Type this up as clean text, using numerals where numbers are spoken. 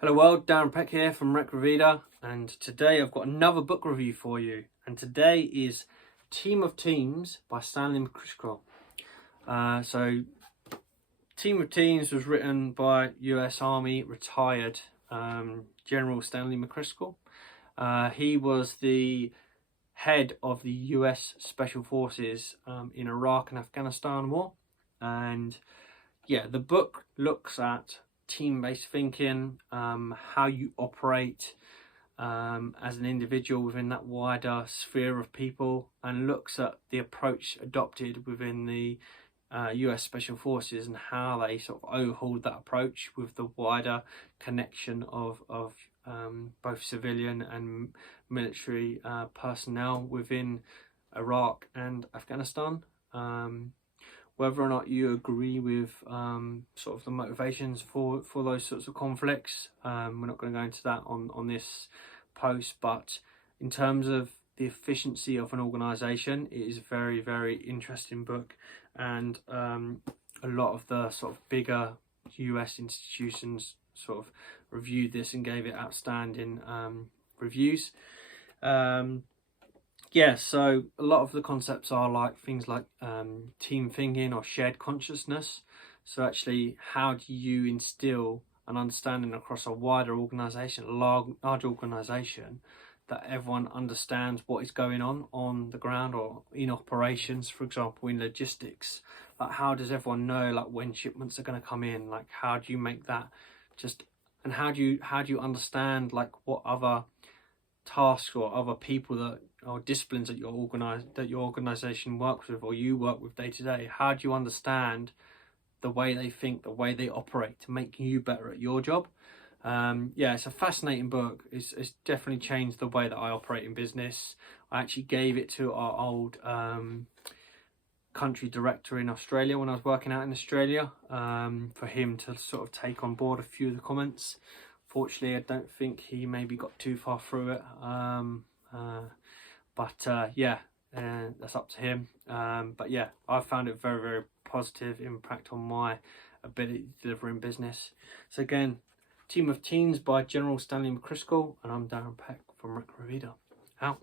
Hello world, Darren Peck here from Recro Vida, and today I've got another book review for you. And today is Team of Teams by Stanley McChrystal. Team of Teams was written by US Army retired General Stanley McChrystal. He was the head of the US Special Forces in Iraq and Afghanistan war. And yeah, the book looks at team-based thinking, how you operate as an individual within that wider sphere of people, and looks at the approach adopted within the US Special Forces and how they sort of overhauled that approach with the wider connection of both civilian and military personnel within Iraq and Afghanistan. Whether or not you agree with sort of the motivations for those sorts of conflicts, we're not going to go into that on this post, but in terms of the efficiency of an organisation, it is a very, very interesting book, and a lot of the sort of bigger US institutions sort of reviewed this and gave it outstanding reviews. Yeah, so a lot of the concepts are like things like team thinking or shared consciousness. So actually, how do you instill an understanding across a wider organisation, a large organisation, that everyone understands what is going on the ground or in operations, for example, in logistics? Like, how does everyone know like when shipments are going to come in? Like, how do you make that and how do you understand like what other tasks or other people or disciplines that your organisation works with or you work with day to day? How do you understand the way they think, the way they operate, to make you better at your job? Yeah, it's a fascinating book. It's definitely changed the way that I operate in business. I actually gave it to our old country director in Australia when I was working out in Australia, for him to sort of take on board a few of the comments. Fortunately, I don't think he maybe got too far through it, yeah, that's up to him. But yeah, I found it very, very positive impact on my ability to deliver in business. So again, Team of Teams by General Stanley McChrystal, and I'm Darren Peck from Recro Vida. Out.